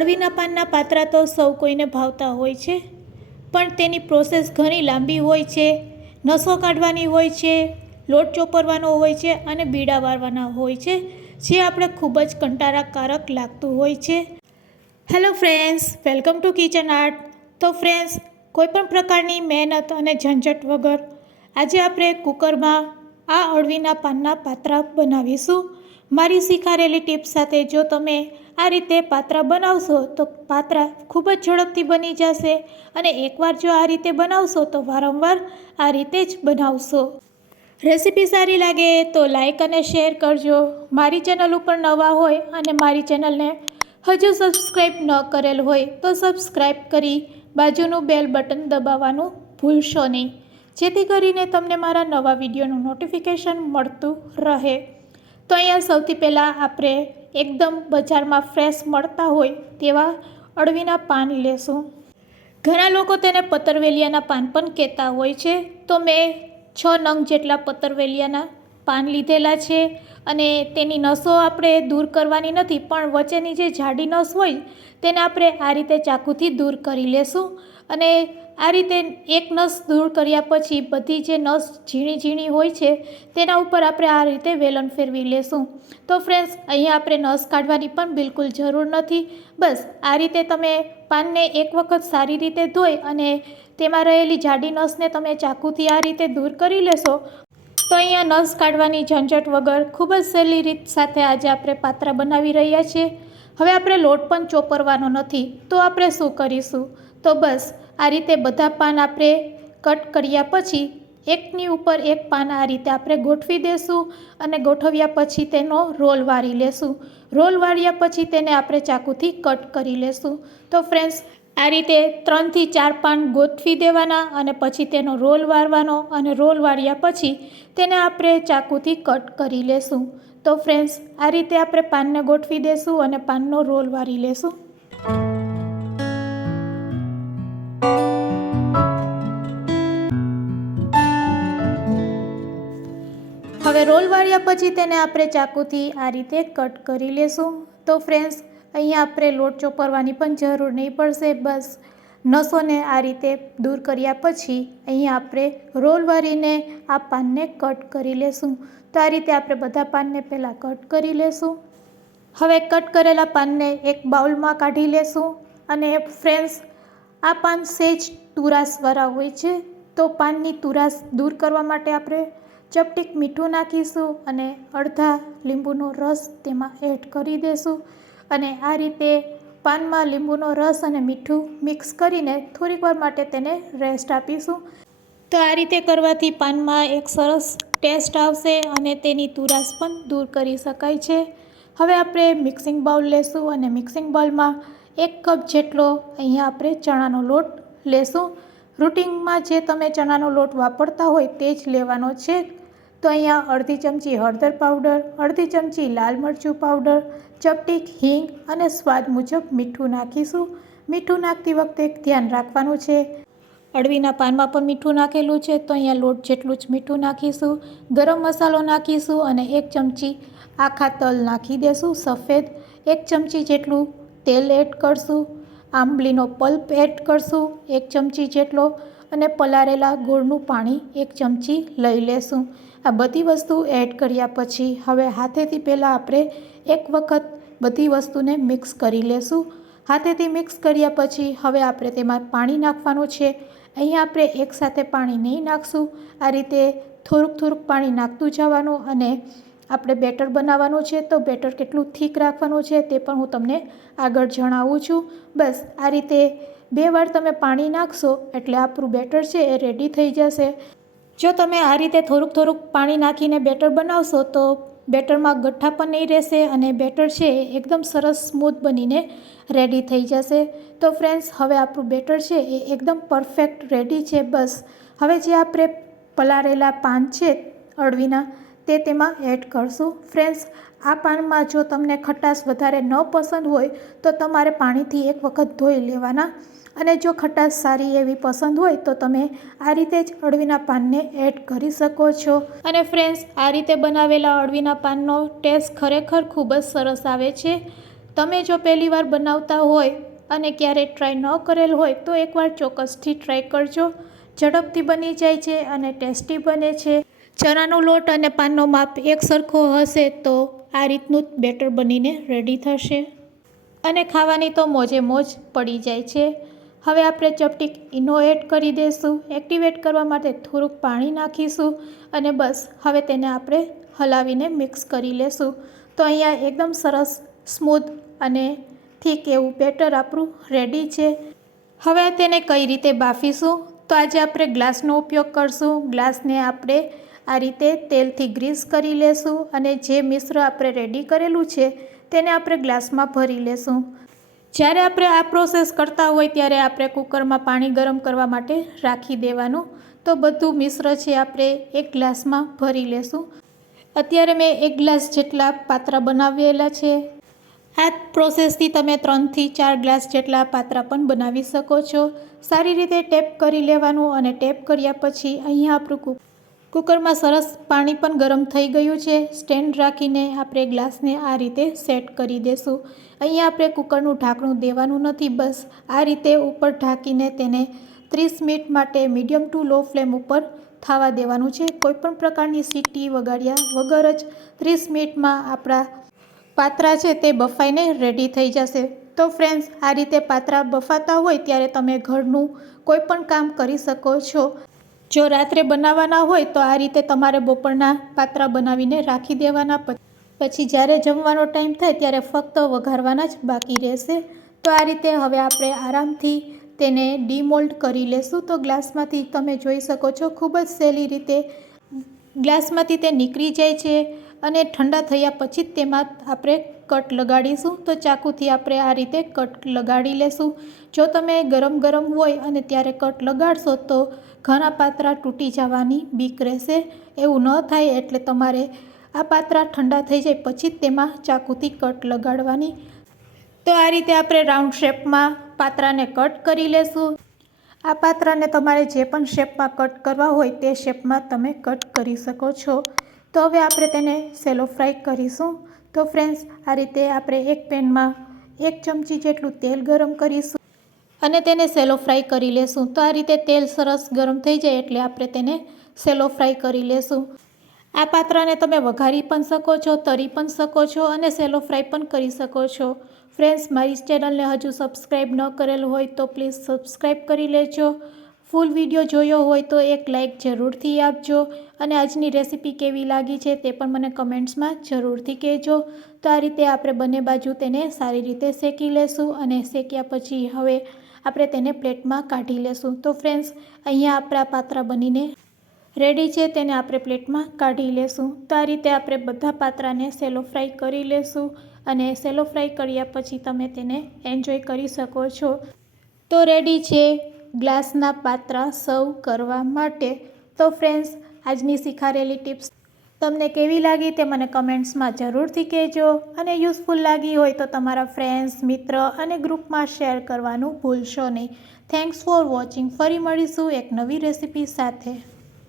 અળવીના પાનના પાત્રા તો સૌ કોઈને ભાવતા હોય છે, પણ તેની પ્રોસેસ ઘણી લાંબી હોય છે, નસો કાઢવાની હોય છે, લોટ ચોપરવાનો હોય છે અને બીડા વારવાના હોય છે, જે આપણે ખૂબ જ કંટાળાકારક લાગતું હોય છે. Hello friends welcome to kitchen art તો ફ્રેન્ડ્સ કોઈપણ પ્રકારની મહેનત અને ઝંઝટ વગર આજે આપણે કુકરમાં આ અળવીના પાનના પાત્રા બનાવીશું. મારી શીખારેલી ટીપ સાથે જો તમે આ રીતે પાત્રા બનાવશો તો પાત્રા ખૂબ જ ઝડપથી બની જશે અને એકવાર જો આ રીતે બનાવશો તો વારંવાર આ રીતે જ બનાવશો. રેસીપી સારી લાગે તો લાઇક અને શેર કરજો. મારી ચેનલ ઉપર નવા હોય અને મારી ચેનલને હજુ સબસ્ક્રાઈબ ન કરેલ હોય તો સબસ્ક્રાઈબ કરી બાજુનું બેલ બટન દબાવવાનું ભૂલશો નહીં. જેથી કરીને તમને મારા નવા વિડીયોનું નોટિફિકેશન મળતું રહે. તો અહીંયા સૌથી પહેલાં આપણે એકદમ બજારમાં ફ્રેશ મળતા હોય તેવા અળવીના પાન લેશું. ઘણા લોકો તેને પતરવેલિયાના પાન પણ કહેતા હોય છે. તો મેં છ નંગ જેટલા પતરવેલિયાના પાન લીધેલા છે અને તેની નસો આપણે દૂર કરવાની નથી, પણ વચ્ચેની જે જાડી નસ હોય તેને આપણે આ રીતે ચાકુથી દૂર કરી લેશું અને આ રીતે એક નસ દૂર કર્યા પછી બધી જે નસ ઝીણી ઝીણી હોય છે તેના ઉપર આપણે આ રીતે વેલણ ફેરવી લેશું. તો ફ્રેન્ડ્સ, અહીંયા આપણે નસ કાઢવાની પણ બિલકુલ જરૂર નથી. બસ, આ રીતે તમે પાનને એક વખત સારી રીતે ધોઈ અને તેમાં રહેલી જાડી નસને તમે ચાકુથી આ રીતે દૂર કરી લેશો તો અહીંયા નસ કાઢવાની ઝંઝટ વગર ખૂબ જ સહેલી રીત સાથે આજે આપણે પાત્રા બનાવી રહ્યા છીએ. હવે આપણે લોટ પણ ચોપરવાનો નથી, તો આપણે શું કરીશું? તો બસ, આ રીતે બધા પાન આપણે કટ કર્યા પછી એકની ઉપર એક પાન આ રીતે આપણે ગોઠવી દેશું અને ગોઠવ્યા પછી તેનો રોલ વાળી લેશું. રોલ વાળ્યા પછી તેને આપણે ચાકુથી કટ કરી લેશું. તો ફ્રેન્ડ્સ આ રીતે ત્રણથી ચાર પાન ગોઠવી દેવાના અને પછી તેનો રોલ વારવાનો અને રોલ વાળ્યા પછી તેને આપણે ચાકુથી કટ કરી લેશું. તો ફ્રેન્ડ્સ આ રીતે આપણે પાનને ગોઠવી દેશું અને પાનનો રોલ વાળી લેશું. હવે રોલ વાળ્યા પછી તેને આપણે ચાકુથી આ રીતે કટ કરી લેશું. તો ફ્રેન્ડ્સ અહીંયા આપણે લોટ ચોપરવાની પણ જરૂર નહીં પડશે, બસ નસોને આ રીતે દૂર કર્યા પછી અહીંયા આપણે રોલ વાળીને આ પાનને કટ કરી લેશું. તો આ રીતે આપણે બધા પાનને પહેલાં કટ કરી લેશું. હવે કટ કરેલા પાનને એક બાઉલમાં કાઢી લેશું અને ફ્રેન્ડ્સ, આ પાન સેજ તુરાસવાળા હોય છે, તો પાનની તુરાસ દૂર કરવા માટે આપણે ચપટીક મીઠું નાખીશું અને અડધા લીંબુનો રસ તેમાં એડ કરી દેશું. અને આ રીતે પાનમાં લીંબુનો રસ અને મીઠું મિક્સ કરીને થોડીક વાર માટે તેને રેસ્ટ આપીશું. તો આ રીતે કરવાથી પાનમાં એક સરસ ટેસ્ટ આવશે અને તેની તુરાશ પણ દૂર કરી શકાય છે. હવે આપણે મિક્સિંગ બાઉલ લેશું અને મિક્સિંગ બાઉલમાં એક કપ જેટલો અહીંયા આપણે ચણાનો લોટ લેશું. રૂટિનમાં જે તમે ચણાનો લોટ વાપરતા હોય તે જ લેવાનો છે. તો અહીંયા અડધી ચમચી હળદર પાવડર, અડધી ચમચી લાલ મરચું પાવડર, ચપટીક, હિંગ અને સ્વાદ મુજબ મીઠું નાખીશું. મીઠું નાખતી વખતે ધ્યાન રાખવાનું છે. અળવીના પાનમાં પણ મીઠું નાખેલું છે, તો અહીંયા લોટ જેટલું જ મીઠું નાખીશું. ગરમ મસાલો નાખીશું અને એક ચમચી આખા તલ નાખી દેશું સફેદ. એક ચમચી જેટલું તેલ એડ કરશું. આંબલીનો પલ્પ એડ કરશું. એક ચમચી જેટલો અને પલારેલા ગોળનું પાણી એક ચમચી લઈ લેશું. આ બધી વસ્તુ એડ કર્યા પછી હવે હાથેથી પહેલાં આપણે એક વખત બધી વસ્તુને મિક્સ કરી લેશું. હાથેથી મિક્સ કર્યા પછી હવે આપણે તેમાં પાણી નાખવાનું છે. અહીંયા આપણે એકસાથે પાણી નહીં નાખશું. આ રીતે થોડુંક થોડુંક પાણી નાખતું જવાનું અને આપણે બેટર બનાવવાનું છે તો બેટર કેટલું થીક રાખવાનું છે તે પણ હું તમને આગળ જણાવું છું. બસ, આ રીતે બે વાર તમે પાણી નાખશો એટલે આપણું બેટર છે એ રેડી થઈ જશે. જો તમે આ રીતે થોડુંક થોડુંક પાણી નાખીને બેટર બનાવશો, તો બેટરમાં ગઠ્ઠા પણ નહીં રહેશે અને બેટર છે એકદમ સરસ સ્મૂથ બનીને રેડી થઈ જશે. તો ફ્રેન્ડ્સ હવે આપણું બેટર છે એ એકદમ પરફેક્ટ રેડી છે. બસ, હવે જે આપણે પલાળેલા પાન છે અળવીના, તે તેમાં એડ કરશું. ફ્રેન્ડ્સ આ પાનમાં જો તમને ખટાશ વધારે ન પસંદ હોય, તો તમારે પાણીથી એક વખત ધોઈ લેવાના. અને જો ખટાશ સારી એવી પસંદ હોય, તો તમે આ રીતે જ અળવીના પાનને એડ કરી શકો છો. અને ફ્રેન્ડ્સ, આ રીતે બનાવેલા અળવીના પાનનો ટેસ્ટ ખરેખર ખૂબ જ સરસ આવે છે. તમે જો પહેલી વાર બનાવતા હોય અને ક્યારેય ટ્રાય ન કરેલ હોય, તો એકવાર ચોક્કસથી ટ્રાય કરજો. ઝડપથી બની જાય છે અને ટેસ્ટી બને છે. ચણાનો લોટ અને પાનનો માપ એક સરખો હશે તો આ રીતનું બેટર બનીને રેડી થશે. અને ખાવાની તો મોજે મોજ પડી જાય છે. હવે આપણે ચપટીક ઈનો એડ કરી દઈશું એક્ટિવેટ કરવા માટે થોડુંક પાણી નાખીશું અને બસ, હવે તેને આપણે હલાવીને મિક્સ કરી લેશું. તો અહીંયા એકદમ સરસ સ્મૂથ અને થીક એવું બેટર આપણું રેડી છે. હવે તેને કઈ રીતે બાફીશું? તો આજે આપણે ગ્લાસનો ઉપયોગ કરશું. ગ્લાસને આપણે આ રીતે તેલથી ગ્રીસ કરી લેશું અને જે મિશ્ર આપણે રેડી કરેલું છે, તેને આપણે ગ્લાસમાં ભરી લેશું. જ્યારે આપણે આ પ્રોસેસ કરતા હોય ત્યારે આપણે કુકરમાં પાણી ગરમ કરવા માટે રાખી દેવાનું. તો બધું મિશ્ર છે, આપણે એક ગ્લાસમાં ભરી લેશું. અત્યારે મેં એક ગ્લાસ જેટલા પાત્રા બનાવેલા છે. આ પ્રોસેસથી તમે ત્રણથી ચાર ગ્લાસ જેટલા પાત્રા પણ બનાવી શકો છો. સારી રીતે ટેપ કરી લેવાનું અને ટેપ કર્યા પછી અહીંયા આપણું કુક કુકરમાં સરસ પાણી પણ ગરમ થઈ ગયું છે. સ્ટેન્ડ રાખીને આપણે ગ્લાસને આ રીતે સેટ કરી દેશું. અહીંયા આપણે કુકરનું ઢાંકણું દેવાનું નથી, બસ આ રીતે ઉપર ઢાંકીને તેને ત્રીસ મિનિટ માટે મીડિયમ ટુ લો ફ્લેમ ઉપર થવા દેવાનું છે. કોઈપણ પ્રકારની સીટી વગાડ્યા વગર જ ત્રીસ મિનિટમાં આપણા પાત્રા છે તે બફાઈને રેડી થઈ જશે. તો ફ્રેન્ડ્સ આ રીતે પાત્રા બફાતા હોય ત્યારે તમે ઘરનું કોઈ પણ કામ કરી શકો છો. જો રાત્રે બનાવવાના હોય તો આ રીતે તમારે બપોરના પાત્રા બનાવીને રાખી દેવાના પછી જ્યારે જમવાનો ટાઈમ થાય ત્યારે ફક્ત વઘારવાના જ બાકી રહેશે. તો આ રીતે હવે આપણે આરામથી તેને ડીમોલ્ડ કરી લેશું. તો ગ્લાસમાંથી તમે જોઈ શકો છો ખૂબ જ સહેલી રીતે ગ્લાસમાંથી તે નીકળી જાય છે અને ઠંડા થયા પછી જ તેમાં આપણે કટ લગાડીશું તો ચાકુથી આપણે આ રીતે કટ લગાડી લેશું. જો તમે ગરમ ગરમ હોય અને ત્યારે કટ લગાડશો તો ઘણા પાત્રા તૂટી જવાની બીક રહેશે. એવું ન થાય એટલે તમારે આ પાત્રા ઠંડા થઈ જાય પછી તેમાં ચાકુથી કટ લગાડવાની. તો આ રીતે આપણે રાઉન્ડ શેપમાં પાત્રાને કટ કરી લેશું. આ પાત્રાને તમારે જે પણ શેપમાં કટ કરવા હોય તે શેપમાં તમે કટ કરી શકો છો. તો હવે આપણે તેને સેલો ફ્રાય કરીશું. તો ફ્રેન્ડ્સ આ રીતે આપણે એક પેનમાં એક ચમચી જેટલું તેલ ગરમ કરીશું અને તેને સેલો ફ્રાય કરી લેશું. તો આ રીતે તેલ સરસ ગરમ થઈ જાય એટલે આપણે તેને સેલો ફ્રાય કરી લેશું. આ પાત્રને તમે વઘારી પણ શકો છો, તરી પણ શકો છો અને સેલો ફ્રાય પણ કરી શકો છો. ફ્રેન્ડ્સ મારી ચેનલને હજુ સબસ્ક્રાઈબ ન કરેલું હોય તો પ્લીઝ સબસ્ક્રાઈબ કરી લેજો. ફૂલ વીડિયો જોયો હોય તો એક લાઇક જરૂરથી આપજો અને આજની રેસીપી કેવી લાગી છે તે પણ મને કમેન્ટ્સમાં જરૂરથી કહેજો. તો આ રીતે આપણે બંને બાજુ તેને સારી રીતે શેકી લેશું અને શેક્યા પછી હવે આપણે તેને પ્લેટમાં કાઢી લેશું. તો ફ્રેન્ડ્સ, અહીંયા આપણા પાત્રા બનીને રેડી છે, તેને આપણે પ્લેટમાં કાઢી લેશું. તો આ રીતે આપણે બધા પાત્રાને સેલો ફ્રાય કરી લેશું અને સેલો ફ્રાય કર્યા પછી તમે તેને એન્જોય કરી શકો છો. તો રેડી છે. ગ્લાસના પાત્રા સર્વ કરવા માટે. તો ફ્રેન્ડ્સ આજની શીખારેલી ટિપ્સ તમને કેવી લાગી તે મને કમેન્ટ્સમાં જરૂરથી કહેજો. અને યુઝફુલ લાગી હોય તો તમારા ફ્રેન્ડ્સ મિત્ર અને ગ્રુપમાં શેર કરવાનું ભૂલશો નહીં. થેન્ક્સ ફોર વોચિંગ ફરી મળીશું એક નવી રેસીપી સાથે.